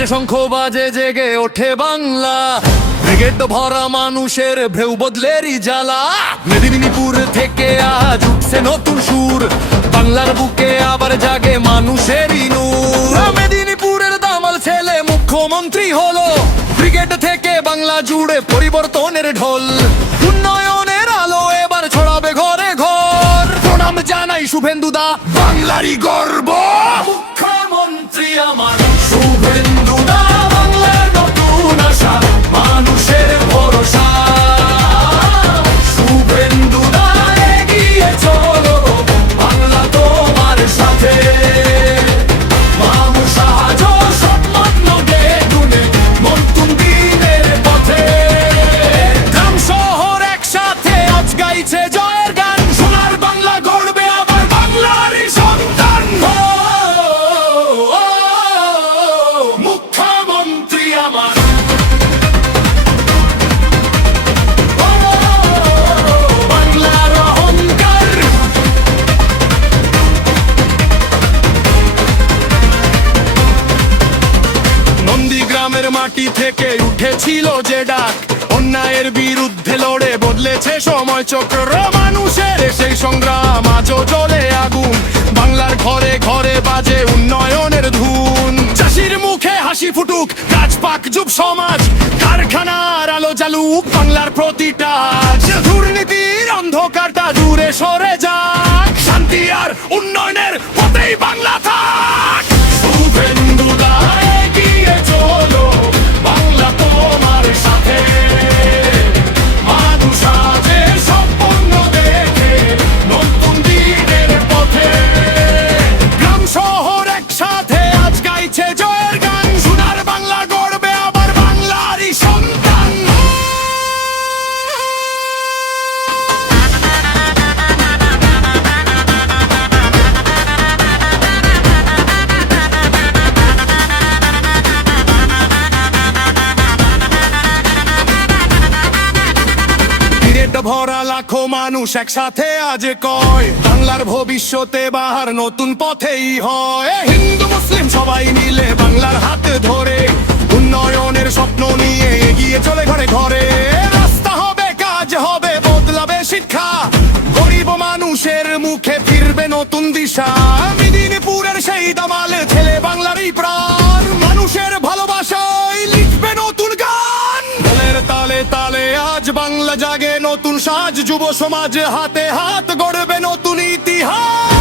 বাজে শঙ্খ বাজে জেগে ওঠে বাংলা, ব্রিগেড ভরা মানুষের ভেউ বদলেরই জ্বালা। মেদিনীপুর থেকে আজ উঠছে নতুন সুর, বাংলার বুকে আবার জাগে মানুষেরই নূর। মেদিনীপুরের দামাল ছেলে মুখ্যমন্ত্রী হলো, ব্রিগেড থেকে বাংলা জুড়ে পরিবর্তনের ঢল। উন্নয়নের আলো এবার ছড়াবে ঘরে ঘর, প্রণাম জানাই শুভেন্দুদা বাংলারই গর্ব। মুখ্যমন্ত্রী আমার শুভেন্দুদা, বাংলার নতুন আশা, মানুষের ভরসা। শুভেন্দুদা এগিয়ে চলো, বাংলা তোমার সাথে। মামু সাহায্য সম্মান নদে গুনে নতুন দিনের পথে। গ্রাম শহর একসাথে আজ গাইছে জয়ের গান, সোনার বাংলা গড়বে আবার বাংলারই সন্তান। মুখ্যমন্ত্রী আমার বাংলার অহংকার। নন্দীগ্রামের মাটি থেকে উঠেছিল যে ডাক, অন্যায়ের বিরুদ্ধে লড়ে বদলেছে সময় চক্র। মানুষের সেই সংগ্রাম আজও জ্বলে আগুন, বাংলার ঘরে ঘরে বাজে উন্নয়নের ধুন। চাষির মুখে হাসি ফুটুক, গাছ পাক যুব সমাজ, কারখানার আলো জ্বালুক বাংলার প্রতিটা। দুর্নীতির অন্ধকারটা দূরে সরে যাক, শান্তি আর উন্নয়নের পথেই বাংলা থাক। শুভেন্দুদা এগিয়ে চলো, বাংলা তোমার সাথে। মানুষ আজে সম্পন্ন দেখে নতুন দিনের পথে। গ্রাম শহর একসাথে আজ গাইছে জয়ের গান, সোনার বাংলা গড়বে আবার বাংলারই সন্তান। ভরা লাখো মানুষ একসাথে আজ কয়, বাংলার ভবিষ্যতে বাহার নতুন পথেই হয়। হিন্দু মুসলিম সবাই মিলে বাংলার হাতে ধরে, উন্নয়নের স্বপ্ন নিয়ে এগিয়ে চলে ঘরে ঘরে। রাস্তা হবে, কাজ হবে, বদলাবে শিক্ষা, গরিব মানুষের মুখে ফিরবে নতুন দিশা। মেদিনীপুরের সেই দামাল ছেলে বাংলারই প্রাণ, মানুষের ভালোবাসায় লিখবে নতুন গান। দলের তালে তালে আজ বাংলা জাগে নতুন সাজ, যুব সমাজ হাতে হাত গড়বে নতুন ইতিহাস।